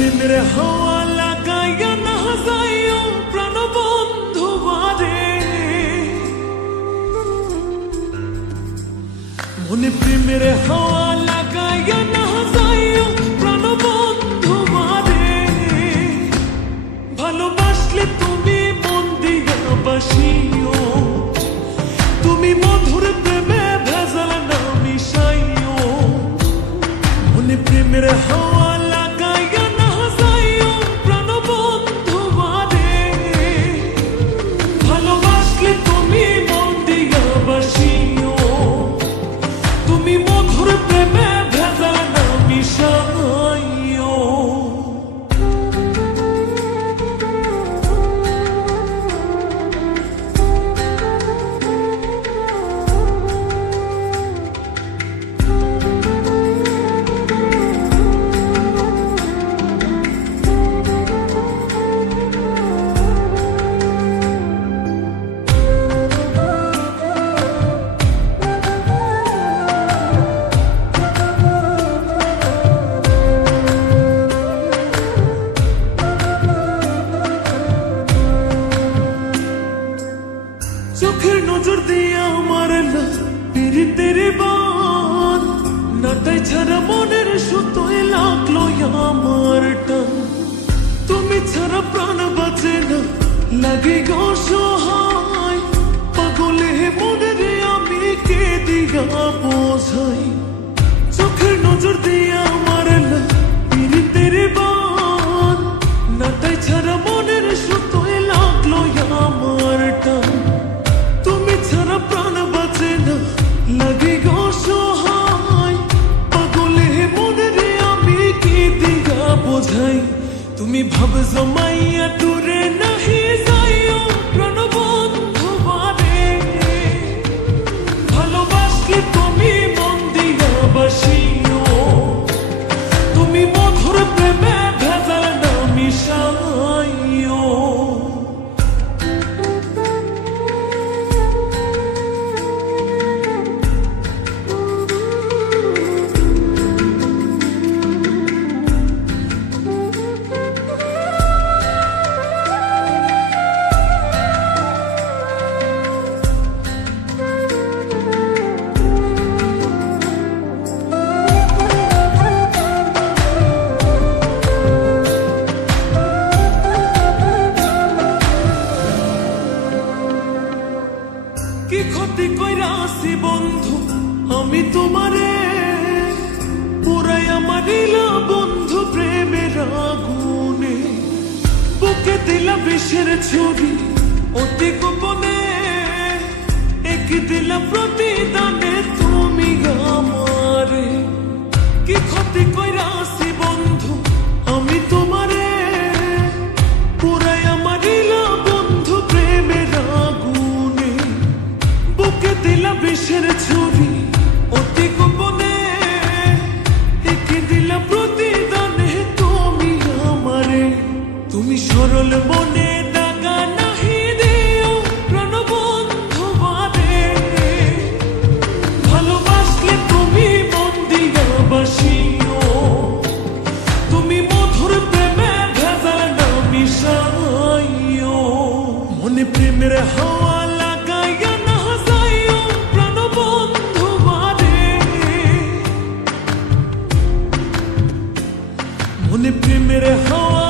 প্রেমের হাওয়া লাগাইয়া না যাইও প্রাণ বন্ধু বারে, মনে প্রেমের হাওয়া লাগাইয়া না যাইও প্রাণ বন্ধু বারে। ভালোবাসলে তুমি মন দিয়া বাসিও, তুমি মধুর প্রেমে ভেজাল না মিশাইও। মনে প্রেমের হাওয়া লাগাইয়া না যাইও প্রাণ বন্ধু বারে, ভালোবাসলে তুমি মন দিয়া বাসিও, তুমি মধুর প্রেমে ভেজাল না মিশাইও। চোখের নজর দিয়ে আমার না পীড়িতের বান, নাটাই ছাড়া মনের সুতোয় লাগলো আমার টান। তুমি ছাড়া প্রাণ বাঁচে না, লাগে গো সহায়, পাগলে মনের আমি কে দিয়া বোঝাই। চোখের নজর দিয়ে আমার না পীড়িতের বান, নাটাই ছাড়া মনের সুতোয় লাগলো আমার টান। তুমি ছাড়া প্রাণ বাঁচে না, লাগে গো সহায়, পাগলে মনের আমি কি দিয়া বোঝাই। তুমি ভাব জমাইয়া দূরে নাহি যাইও প্রাণ বন্ধু বারে, ভালোবাসলে তুমি মন দিয়া বাসিও, তুমি মধুর প্রেমে ভেজাল না মিশাইও। কি ক্ষতি কইরাছি বন্ধু আমি তোমারে, পুরাই আমারিলা বন্ধু প্রেমের আগুনে। বুকে দিলা বিষের ছুরি অতি গোপনে, একি দিলা প্রতিদানে তুমি আমারে। কি ক্ষতি কইরাছি বন্ধু আমি তোমারে, পুরাই আমারিলা বন্ধু প্রেমের আগুনে। বুকে দিলা বিষের ছুরি অতি গোপনে, একে দিলা প্রতিদানে তুমি আমারে। তুমি সরল মনে দাগা নাহি দিও প্রাণ বন্ধু বারে, ভালোবাসলে তুমি মন দিয়া বাসিও, তুমি মধুর প্রেমে ভেজাল না মিশাইও। মনে প্রেমের হাওয়া লাগাইয়া না যাইও প্রাণ বন্ধু বারে, মনে প্রেমের হাওয়া